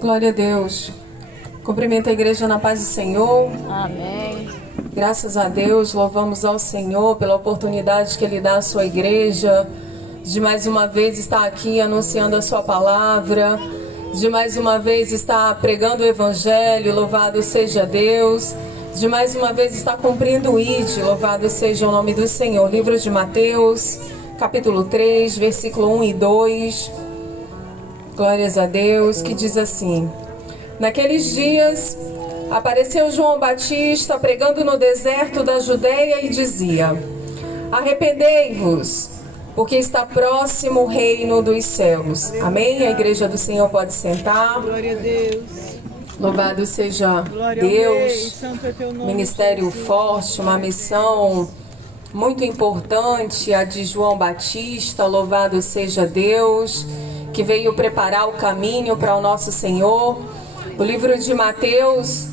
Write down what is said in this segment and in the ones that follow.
Glória a Deus. Cumprimento a igreja na paz do Senhor. Amém. Graças a Deus, louvamos ao Senhor pela oportunidade que Ele dá à sua igreja de mais uma vez estar aqui anunciando a sua palavra, de mais uma vez estar pregando o Evangelho, louvado seja Deus, de mais uma vez estar cumprindo o ID, louvado seja o nome do Senhor. Livro de Mateus, capítulo 3, versículo 1 e 2, glórias a Deus, que diz assim: naqueles dias apareceu João Batista pregando no deserto da Judeia e dizia: arrependei-vos, porque está próximo o reino dos céus. Amém? A igreja do Senhor pode sentar. Glória a Deus. Louvado seja Deus. Ministério forte, uma missão muito importante, a de João Batista. Louvado seja Deus, que veio preparar o caminho para o nosso Senhor. O livro de Mateus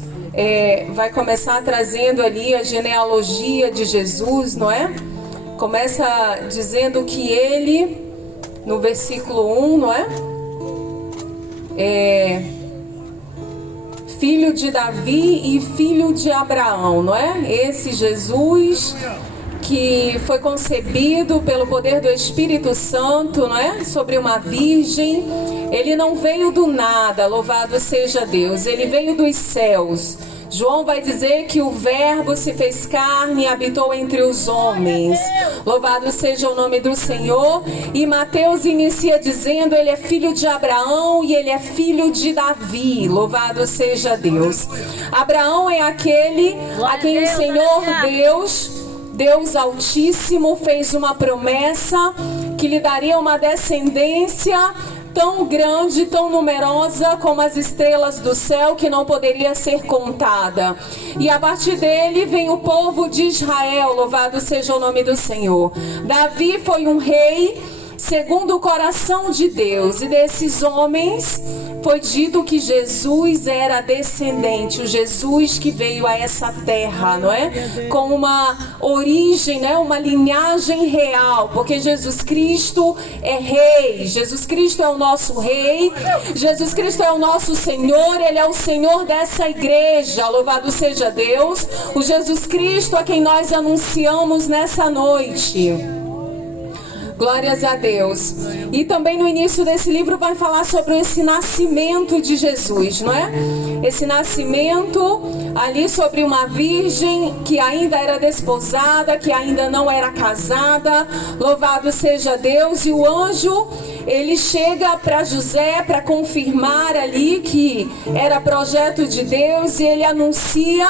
vai começar trazendo ali a genealogia de Jesus, não é? Começa dizendo que ele, no versículo 1, não é? Filho de Davi e filho de Abraão, não é? Esse Jesus que foi concebido pelo poder do Espírito Santo, não é? Sobre uma virgem. Ele não veio do nada, louvado seja Deus. Ele veio dos céus. João vai dizer que o Verbo se fez carne e habitou entre os homens. Louvado seja o nome do Senhor. E Mateus inicia dizendo: ele é filho de Abraão e ele é filho de Davi. Louvado seja Deus. Abraão é aquele a quem o Senhor Deus Altíssimo, fez uma promessa que lhe daria uma descendência tão grande, tão numerosa como as estrelas do céu, que não poderia ser contada. E a partir dele vem o povo de Israel, louvado seja o nome do Senhor. Davi foi um rei segundo o coração de Deus, e desses homens foi dito que Jesus era descendente, o Jesus que veio a essa terra, não é? Com uma origem, né? Uma linhagem real, porque Jesus Cristo é rei, Jesus Cristo é o nosso rei, Jesus Cristo é o nosso Senhor, Ele é o Senhor dessa igreja, louvado seja Deus, o Jesus Cristo a quem nós anunciamos nessa noite. Glórias a Deus. E também no início desse livro vai falar sobre esse nascimento de Jesus, não é? Esse nascimento ali sobre uma virgem que ainda era desposada, que ainda não era casada. Louvado seja Deus. E o anjo, ele chega para José para confirmar ali que era projeto de Deus, e ele anuncia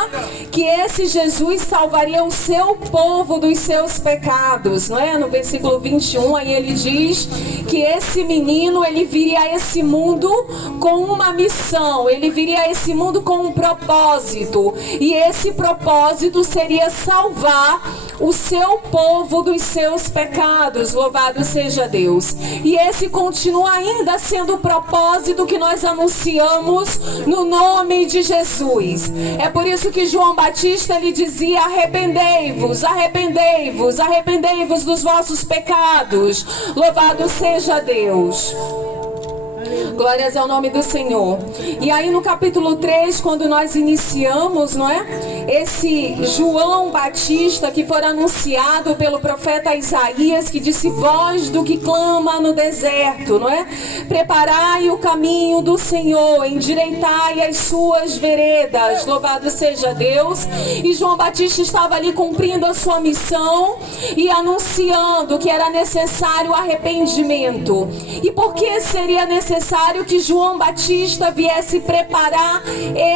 que esse Jesus salvaria o seu povo dos seus pecados, não é? No versículo 21, aí ele diz que esse menino, ele viria a esse mundo com uma missão, ele viria a esse mundo com um propósito, e esse propósito seria salvar o seu povo dos seus pecados. Louvado seja Deus. E esse continua ainda sendo o propósito que nós anunciamos no nome de Jesus. É por isso que João Batista, ele dizia: arrependei-vos, arrependei-vos, arrependei-vos dos vossos pecados. Louvado seja Deus. Glórias ao nome do Senhor. E aí no capítulo 3, quando nós iniciamos, não é? Esse João Batista que foi anunciado pelo profeta Isaías, que disse: voz do que clama no deserto, não é? Preparai o caminho do Senhor, endireitai as suas veredas. Louvado seja Deus. E João Batista estava ali cumprindo a sua missão e anunciando que era necessário arrependimento. E por que seria necessário que João Batista viesse preparar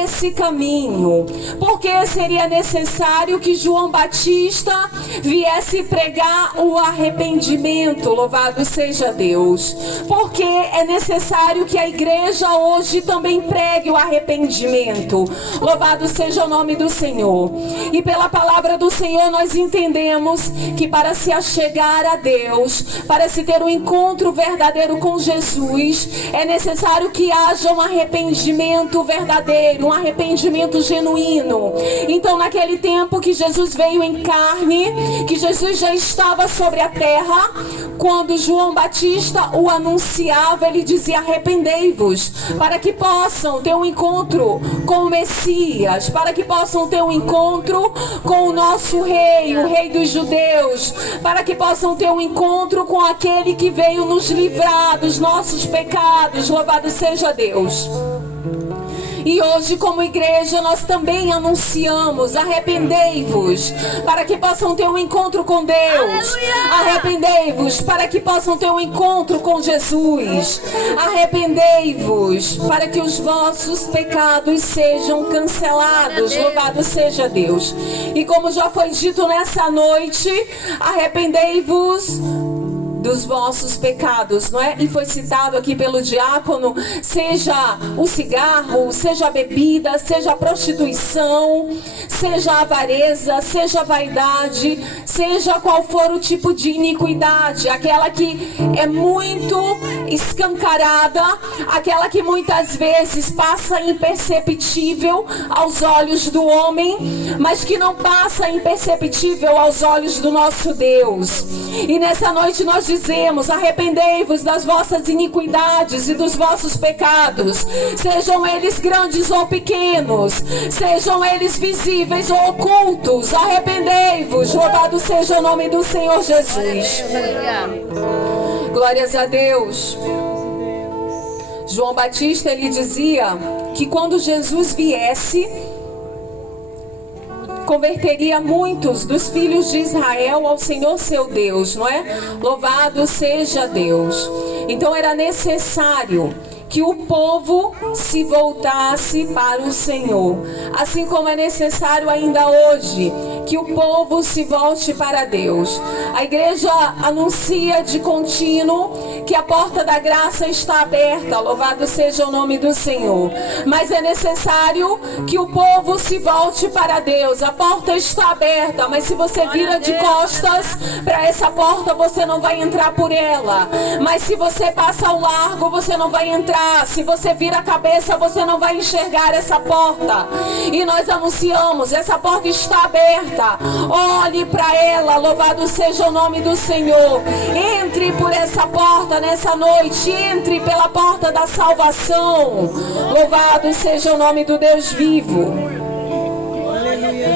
esse caminho? Porque seria necessário que João Batista viesse pregar o arrependimento. Louvado seja Deus. Porque é necessário que a igreja hoje também pregue o arrependimento. Louvado seja o nome do Senhor. E pela palavra do Senhor nós entendemos que para se achegar a Deus, para se ter um encontro verdadeiro com Jesus, é necessário que haja um arrependimento verdadeiro, um arrependimento genuíno. Então, naquele tempo que Jesus veio em carne, que Jesus já estava sobre a terra, quando João Batista o anunciava, ele dizia: arrependei-vos, para que possam ter um encontro com o Messias, para que possam ter um encontro com o nosso rei, o rei dos judeus, para que possam ter um encontro com aquele que veio nos livrar dos nossos pecados. Louvado seja Deus. E hoje, como igreja, nós também anunciamos: arrependei-vos, para que possam ter um encontro com Deus. Arrependei-vos, para que possam ter um encontro com Jesus. Arrependei-vos, para que os vossos pecados sejam cancelados. Louvado seja Deus. E como já foi dito nessa noite, arrependei-vos dos vossos pecados, não é? E foi citado aqui pelo diácono: seja o cigarro, seja a bebida, seja a prostituição, seja a avareza, seja a vaidade, seja qual for o tipo de iniquidade, aquela que é muito escancarada, aquela que muitas vezes passa imperceptível aos olhos do homem, mas que não passa imperceptível aos olhos do nosso Deus. E nessa noite nós dizemos: arrependei-vos das vossas iniquidades e dos vossos pecados, sejam eles grandes ou pequenos, sejam eles visíveis ou ocultos. Arrependei-vos. Louvado seja o nome do Senhor Jesus. Glórias a Deus. João Batista, ele dizia que quando Jesus viesse, converteria muitos dos filhos de Israel ao Senhor seu Deus, não é? Louvado seja Deus. Então era necessário que o povo se voltasse para o Senhor, assim como é necessário ainda hoje que o povo se volte para Deus. A igreja anuncia de contínuo que a porta da graça está aberta, louvado seja o nome do Senhor, mas é necessário que o povo se volte para Deus. A porta está aberta, mas se você vira de costas para essa porta, você não vai entrar por ela. Mas se você passa ao largo, você não vai entrar. Se você vira a cabeça, você não vai enxergar essa porta. E nós anunciamos: essa porta está aberta, olhe para ela. Louvado seja o nome do Senhor. Entre por essa porta nessa noite, entre pela porta da salvação. Louvado seja o nome do Deus vivo.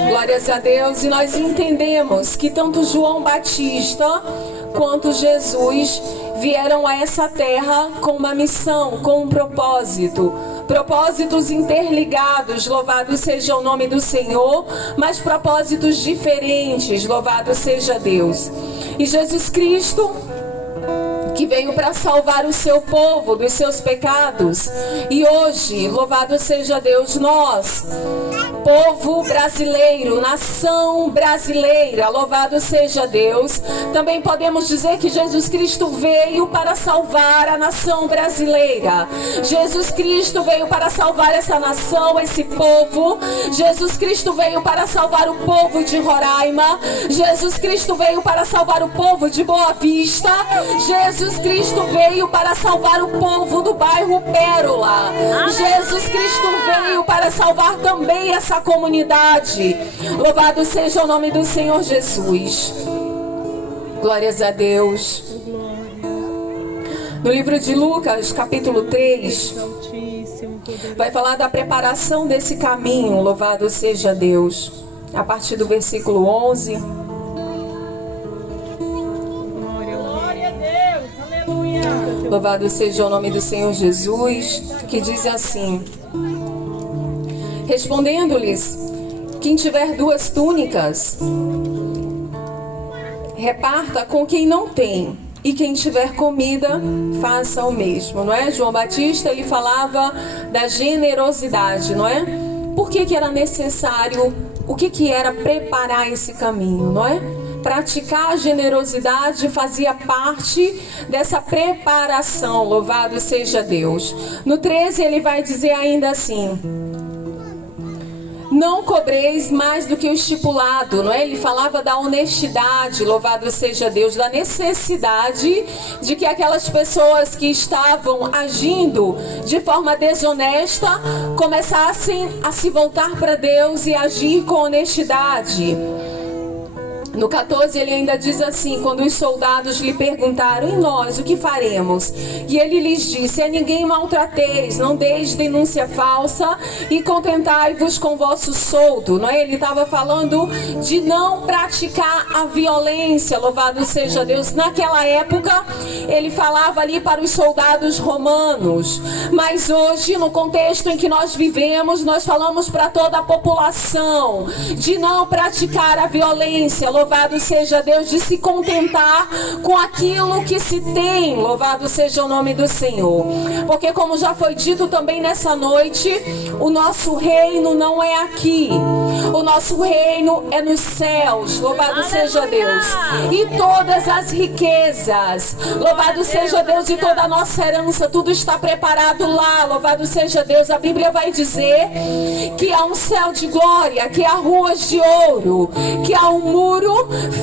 Glórias a Deus. E nós entendemos que tanto João Batista quanto Jesus vieram a essa terra com uma missão, com um propósito. Propósitos interligados, louvado seja o nome do Senhor, mas propósitos diferentes, louvado seja Deus. E Jesus Cristo, que veio para salvar o seu povo dos seus pecados. E hoje, louvado seja Deus, nós, povo brasileiro, nação brasileira, louvado seja Deus, também podemos dizer que Jesus Cristo veio para salvar a nação brasileira. Jesus Cristo veio para salvar essa nação, esse povo. Jesus Cristo veio para salvar o povo de Roraima. Jesus Cristo veio para salvar o povo de Boa Vista. Jesus Cristo veio para salvar o povo do bairro Pérola. Jesus Cristo veio para salvar também essa comunidade. Louvado seja o nome do Senhor Jesus. Glórias a Deus. No livro de Lucas, capítulo 3, vai falar da preparação desse caminho. Louvado seja Deus. A partir do versículo 11. Louvado seja o nome do Senhor Jesus, que diz assim: respondendo-lhes, quem tiver 2 túnicas, reparta com quem não tem, e quem tiver comida, faça o mesmo, não é? João Batista, ele falava da generosidade, não é? Por que era necessário, o que era preparar esse caminho, não é? Praticar a generosidade fazia parte dessa preparação, louvado seja Deus. No 13 ele vai dizer ainda assim: não cobreis mais do que o estipulado, não é? Ele falava da honestidade, louvado seja Deus, da necessidade de que aquelas pessoas que estavam agindo de forma desonesta começassem a se voltar para Deus e agir com honestidade. No 14 ele ainda diz assim: quando os soldados lhe perguntaram, e nós, o que faremos? E ele lhes disse: a ninguém maltrateis, não deis denúncia falsa e contentai-vos com vosso soldo. Não é? Ele estava falando de não praticar a violência, louvado seja Deus. Naquela época ele falava ali para os soldados romanos, mas hoje, no contexto em que nós vivemos, nós falamos para toda a população de não praticar a violência, louvado seja Deus, de se contentar com aquilo que se tem, louvado seja o nome do Senhor. Porque como já foi dito também nessa noite, o nosso reino não é aqui, o nosso reino é nos céus, louvado seja Deus. E todas as riquezas, louvado seja Deus, e toda a nossa herança, tudo está preparado lá, louvado seja Deus. A Bíblia vai dizer que há um céu de glória, que há ruas de ouro, que há um muro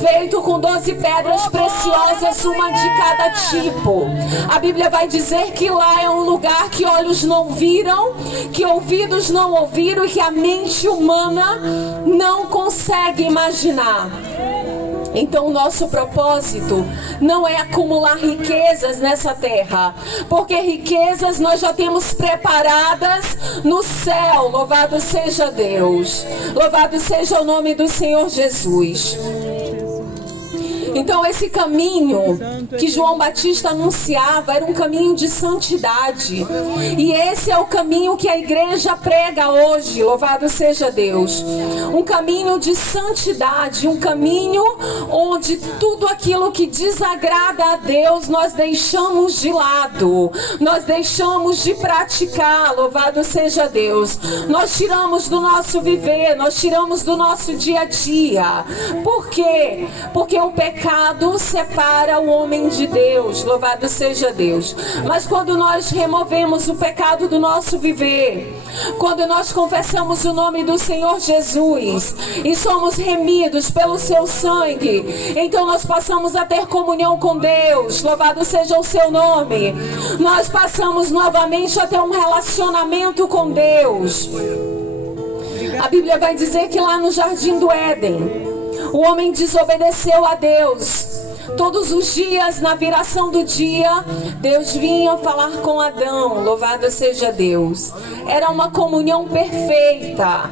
feito com 12 pedras preciosas, uma de cada tipo. A Bíblia vai dizer que lá é um lugar que olhos não viram, que ouvidos não ouviram e que a mente humana não consegue imaginar. Então o nosso propósito não é acumular riquezas nessa terra, porque riquezas nós já temos preparadas no céu, louvado seja Deus, louvado seja o nome do Senhor Jesus. Então esse caminho que João Batista anunciava era um caminho de santidade. E esse é o caminho que a igreja prega hoje, louvado seja Deus. Um caminho de santidade, um caminho onde tudo aquilo que desagrada a Deus nós deixamos de lado, nós deixamos de praticar, louvado seja Deus. Nós tiramos do nosso viver, nós tiramos do nosso dia a dia. Por quê? Porque o pecado separa o homem de Deus, louvado seja Deus. Mas quando nós removemos o pecado do nosso viver, quando nós confessamos o nome do Senhor Jesus e somos remidos pelo seu sangue, então nós passamos a ter comunhão com Deus, louvado seja o seu nome. Nós passamos novamente a ter um relacionamento com Deus. A Bíblia vai dizer que lá no Jardim do Éden, o homem desobedeceu a Deus. Todos os dias, na viração do dia, Deus vinha falar com Adão, louvado seja Deus. Era uma comunhão perfeita,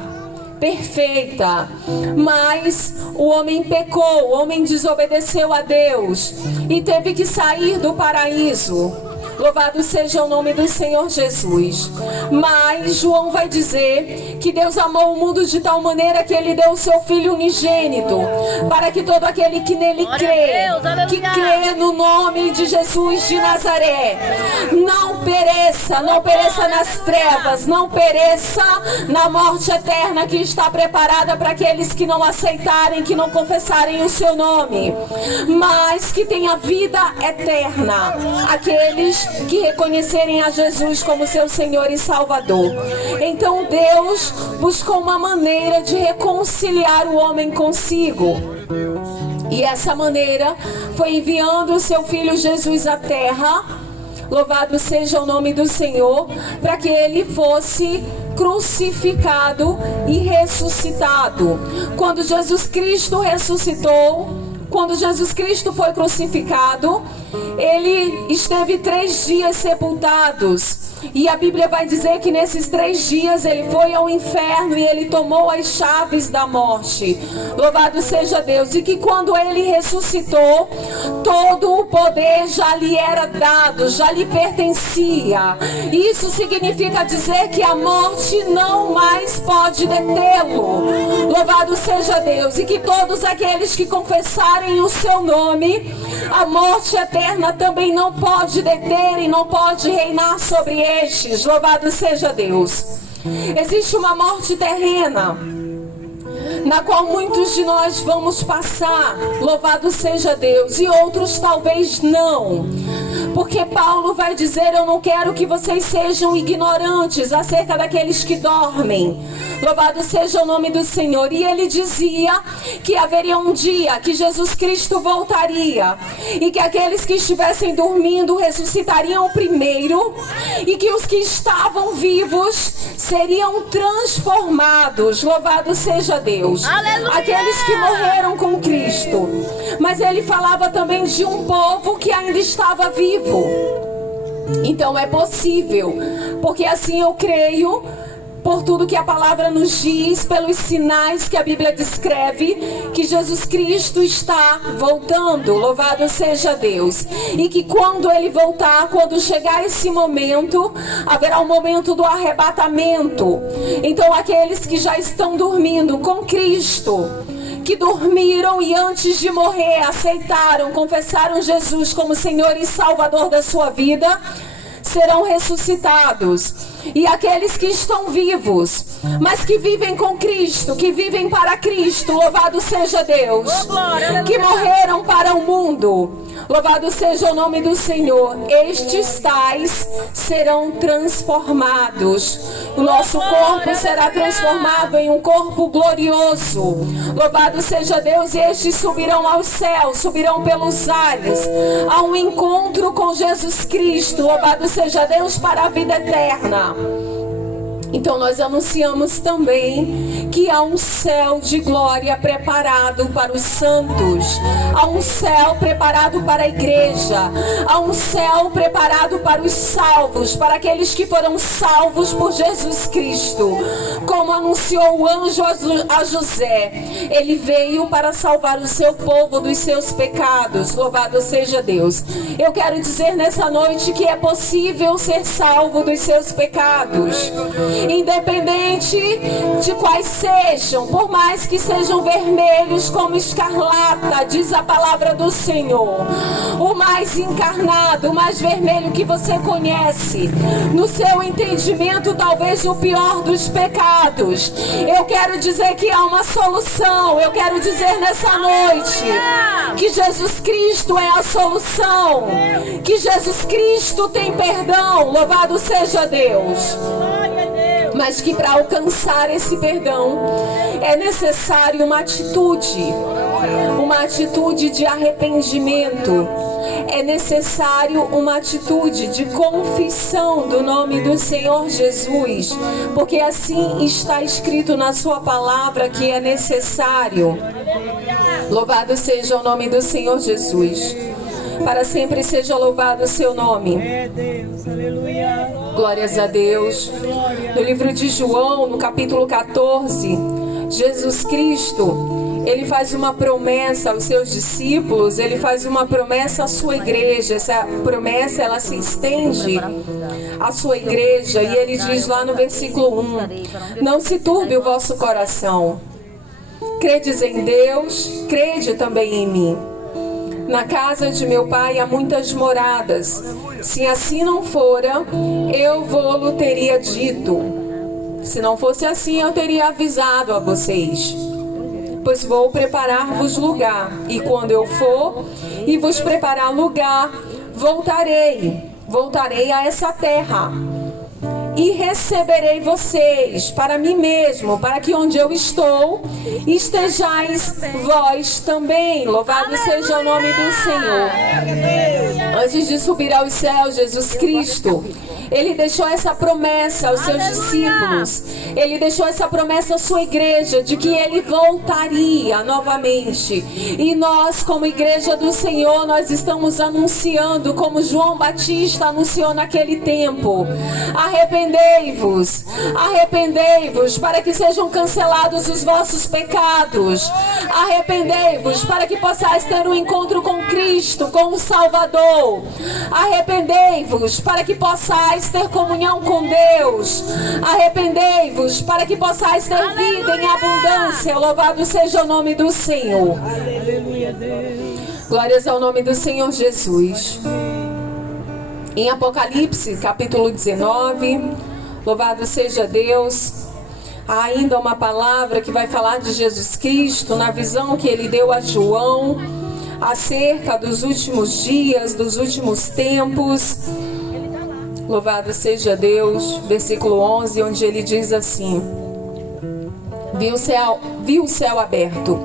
mas o homem pecou, o homem desobedeceu a Deus e teve que sair do paraíso. Louvado seja o nome do Senhor Jesus. Mas João vai dizer que Deus amou o mundo de tal maneira que Ele deu o seu Filho unigênito, para que todo aquele que nele crê, que crê no nome de Jesus de Nazaré, não pereça nas trevas, não pereça na morte eterna que está preparada para aqueles que não aceitarem, que não confessarem o seu nome, mas que tenha vida eterna, aqueles que reconhecerem a Jesus como seu Senhor e Salvador. Então Deus buscou uma maneira de reconciliar o homem consigo. E essa maneira foi enviando o seu Filho Jesus à terra, louvado seja o nome do Senhor, para que ele fosse crucificado e ressuscitado. Quando Jesus Cristo ressuscitou, quando Jesus Cristo foi crucificado, ele esteve 3 dias sepultados. E a Bíblia vai dizer que nesses 3 dias ele foi ao inferno e ele tomou as chaves da morte. Louvado seja Deus. E que quando ele ressuscitou, todo o poder já lhe era dado, já lhe pertencia. Isso significa dizer que a morte não mais pode detê-lo. Louvado seja Deus. E que todos aqueles que confessarem o seu nome, a morte eterna também não pode deter e não pode reinar sobre estes. Louvado seja Deus. Existe uma morte terrena. na qual muitos de nós vamos passar, louvado seja Deus, e outros talvez não. Porque Paulo vai dizer: eu não quero que vocês sejam ignorantes acerca daqueles que dormem. Louvado seja o nome do Senhor. E ele dizia que haveria um dia que Jesus Cristo voltaria, e que aqueles que estivessem dormindo ressuscitariam primeiro, e que os que estavam vivos seriam transformados. Louvado seja Deus. Aleluia! Aqueles que morreram com Cristo. Mas ele falava também de um povo que ainda estava vivo. Então é possível, porque assim eu creio, por tudo que a palavra nos diz, pelos sinais que a Bíblia descreve, que Jesus Cristo está voltando. Louvado seja Deus. E que quando Ele voltar, quando chegar esse momento, haverá um momento do arrebatamento. Então aqueles que já estão dormindo com Cristo, que dormiram e antes de morrer aceitaram, confessaram Jesus como Senhor e Salvador da sua vida, serão ressuscitados. E aqueles que estão vivos, mas que vivem com Cristo, que vivem para Cristo, louvado seja Deus, que morreram para o mundo, louvado seja o nome do Senhor, estes tais serão transformados. O nosso corpo será transformado em um corpo glorioso, louvado seja Deus, e estes subirão aos céus, subirão pelos ares, a um encontro com Jesus Cristo, louvado seja Deus, para a vida eterna. Então nós anunciamos também que há um céu de glória preparado para os santos, há um céu preparado para a igreja, há um céu preparado para os salvos, para aqueles que foram salvos por Jesus Cristo. Como anunciou o anjo a José, ele veio para salvar o seu povo dos seus pecados. Louvado seja Deus. Eu quero dizer nessa noite que é possível ser salvo dos seus pecados, independente de quais sejam, por mais que sejam vermelhos como escarlata, diz a palavra do Senhor. O mais encarnado, o mais vermelho que você conhece, no seu entendimento talvez o pior dos pecados. Eu quero dizer que há uma solução. Eu quero dizer nessa noite que Jesus Cristo é a solução, que Jesus Cristo tem perdão. Louvado seja Deus. Mas que para alcançar esse perdão é necessário uma atitude de arrependimento. É necessário uma atitude de confissão do nome do Senhor Jesus, porque assim está escrito na sua palavra que é necessário. Louvado seja o nome do Senhor Jesus. Para sempre seja louvado o seu nome. Glórias a Deus. No livro de João, no capítulo 14, Jesus Cristo, ele faz uma promessa aos seus discípulos, ele faz uma promessa à sua igreja. Essa promessa, ela se estende à sua igreja, e ele diz lá no versículo 1: não se turbe o vosso coração. Credes em Deus, crede também em mim. Na casa de meu pai há muitas moradas. Se assim não fora, eu vou-lo teria dito. Se não fosse assim, eu teria avisado a vocês. Pois vou preparar-vos lugar. E quando eu for e vos preparar lugar, voltarei a essa terra. E receberei vocês para mim mesmo, para que onde eu estou, estejais vós também. Louvado seja o nome do Senhor. Antes de subir aos céus, Jesus Cristo, ele deixou essa promessa aos seus discípulos. Ele deixou essa promessa à sua igreja, de que ele voltaria novamente. E nós, como igreja do Senhor, nós estamos anunciando, como João Batista anunciou naquele tempo: arrependei-vos, arrependei-vos, para que sejam cancelados os vossos pecados. Arrependei-vos, para que possais ter um encontro com Cristo, com o Salvador. Arrependei-vos, para que possais ter comunhão com Deus. Arrependei-vos, para que possais ter vida em abundância. Louvado seja o nome do Senhor. Glórias ao nome do Senhor Jesus. Em Apocalipse, capítulo 19, louvado seja Deus, Há ainda uma palavra que vai falar de Jesus Cristo na visão que ele deu a João acerca dos últimos dias, dos últimos tempos. Louvado seja Deus. Versículo 11, onde ele diz assim: vi o céu aberto,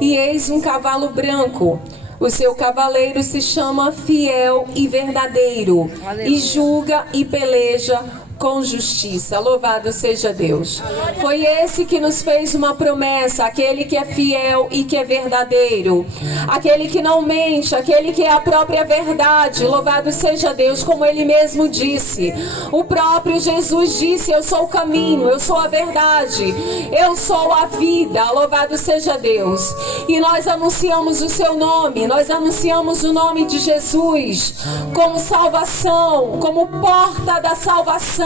e eis um cavalo branco. O seu cavaleiro se chama Fiel e Verdadeiro. Aleluia. E julga e peleja com justiça. Louvado seja Deus. Foi esse que nos fez uma promessa, aquele que é fiel e que é verdadeiro, aquele que não mente, aquele que é a própria verdade. Louvado seja Deus, como ele mesmo disse. O próprio Jesus disse: eu sou o caminho, eu sou a verdade, eu sou a vida. Louvado seja Deus. E nós anunciamos o seu nome, nós anunciamos o nome de Jesus como salvação, como porta da salvação.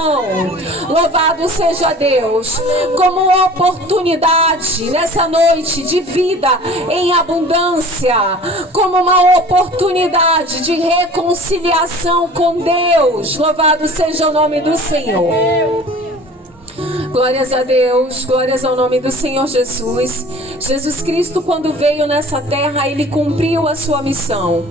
Louvado seja Deus, como oportunidade nessa noite de vida em abundância, como uma oportunidade de reconciliação com Deus. Louvado seja o nome do Senhor. Glórias a Deus, glórias ao nome do Senhor Jesus. Jesus Cristo, quando veio nessa terra, ele cumpriu a sua missão.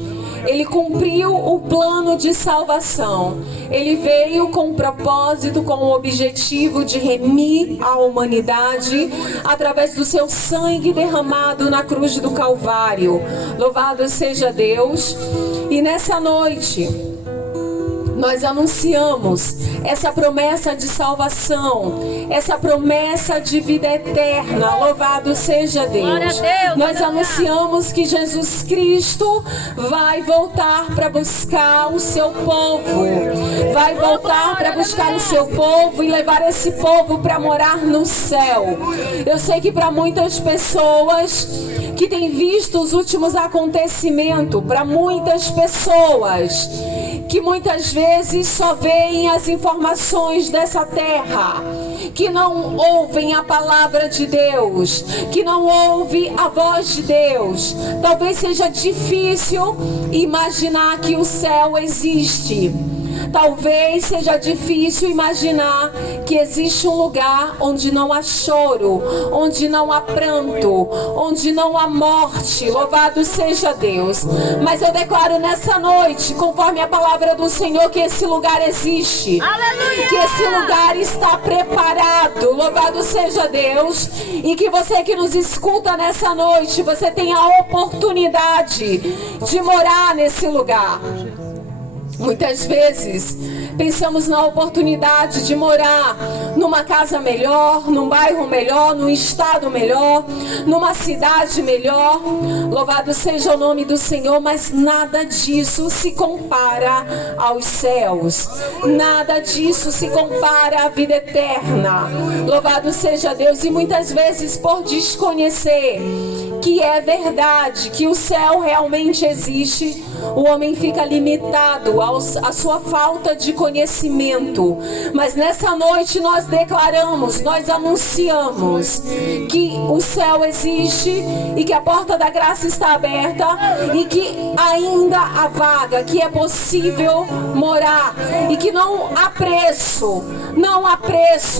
Ele cumpriu o plano de salvação. Ele veio com um propósito, com o objetivo de remir a humanidade através do seu sangue derramado na cruz do Calvário. Louvado seja Deus. E nessa noite nós anunciamos essa promessa de salvação, essa promessa de vida eterna. Louvado seja Deus. Nós anunciamos que Jesus Cristo vai voltar para buscar o seu povo. Vai voltar para buscar o seu povo e levar esse povo para morar no céu. Eu sei que para muitas pessoas que têm visto os últimos acontecimentos, para muitas pessoas que muitas vezes só veem as informações dessa terra, que não ouvem a palavra de Deus, que não ouvem a voz de Deus, talvez seja difícil imaginar que o céu existe. Talvez seja difícil imaginar que existe um lugar onde não há choro, onde não há pranto, onde não há morte. Louvado seja Deus. Mas eu declaro nessa noite, conforme a palavra do Senhor, que esse lugar existe. Aleluia! Que esse lugar está preparado. Louvado seja Deus. E que você que nos escuta nessa noite, você tem a oportunidade de morar nesse lugar. Muitas vezes pensamos na oportunidade de morar numa casa melhor, num bairro melhor, num estado melhor, numa cidade melhor. Louvado seja o nome do Senhor, mas nada disso se compara aos céus. Nada disso se compara à vida eterna. Louvado seja Deus. E muitas vezes, por desconhecer que é verdade, que o céu realmente existe, o homem fica limitado à sua falta de conhecimento. Mas nessa noite nós declaramos, nós anunciamos que o céu existe e que a porta da graça está aberta e que ainda há vaga, que é possível morar e que não há preço,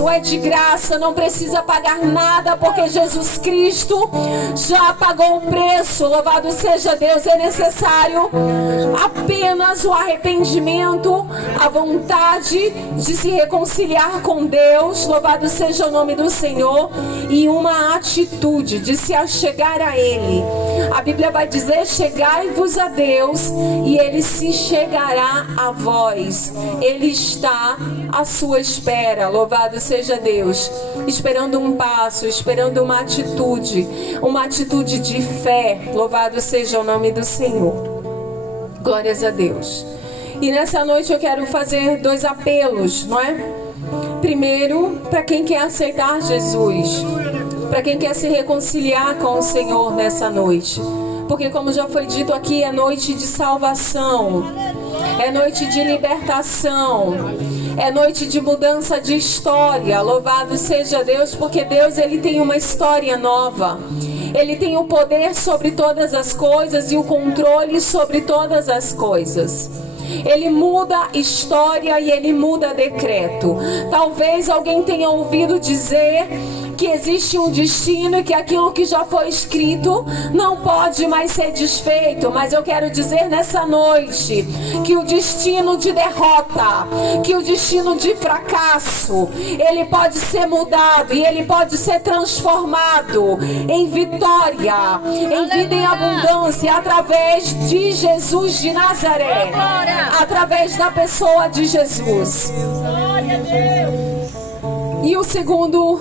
é de graça, não precisa pagar nada, porque Jesus Cristo já pagou o preço. Louvado seja Deus. É necessário apenas o arrependimento, a vontade de se reconciliar com Deus. Louvado seja o nome do Senhor. E uma atitude de se achegar a Ele. A Bíblia vai dizer: chegai-vos a Deus e Ele se chegará a vós. Ele está à sua espera. Louvado seja Deus. Esperando um passo, esperando uma atitude de fé. Louvado seja o nome do Senhor. Glórias a Deus. E nessa noite eu quero fazer 2 apelos, não é? Primeiro, para quem quer aceitar Jesus, para quem quer se reconciliar com o Senhor nessa noite. Porque, como já foi dito aqui, é noite de salvação, é noite de libertação, é noite de mudança de história. Louvado seja Deus, porque Deus, Ele tem uma história nova. Ele tem o poder sobre todas as coisas e o controle sobre todas as coisas. Ele muda história e ele muda decreto. Talvez alguém tenha ouvido dizer que existe um destino e que aquilo que já foi escrito não pode mais ser desfeito. Mas eu quero dizer nessa noite que o destino de derrota, que o destino de fracasso, ele pode ser mudado e ele pode ser transformado em vitória, em vida em abundância, através de Jesus de Nazaré, através da pessoa de Jesus. E o segundo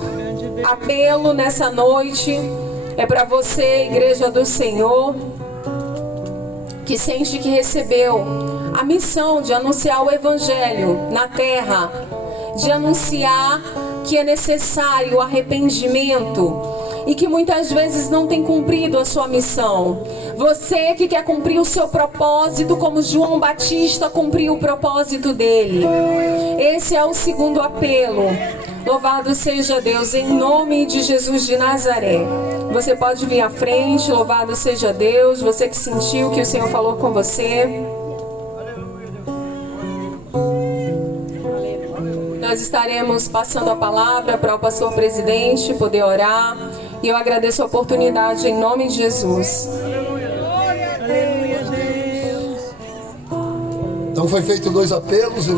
apelo nessa noite é para você, Igreja do Senhor, que sente que recebeu a missão de anunciar o Evangelho na terra, de anunciar que é necessário arrependimento e que muitas vezes não tem cumprido a sua missão. Você que quer cumprir o seu propósito, como João Batista cumpriu o propósito dele. Esse é o segundo apelo. Louvado seja Deus, em nome de Jesus de Nazaré. Você pode vir à frente, louvado seja Deus, você que sentiu que o Senhor falou com você. Nós estaremos passando a palavra para o pastor presidente poder orar. E eu agradeço a oportunidade em nome de Jesus. Então foi feito 2 apelos.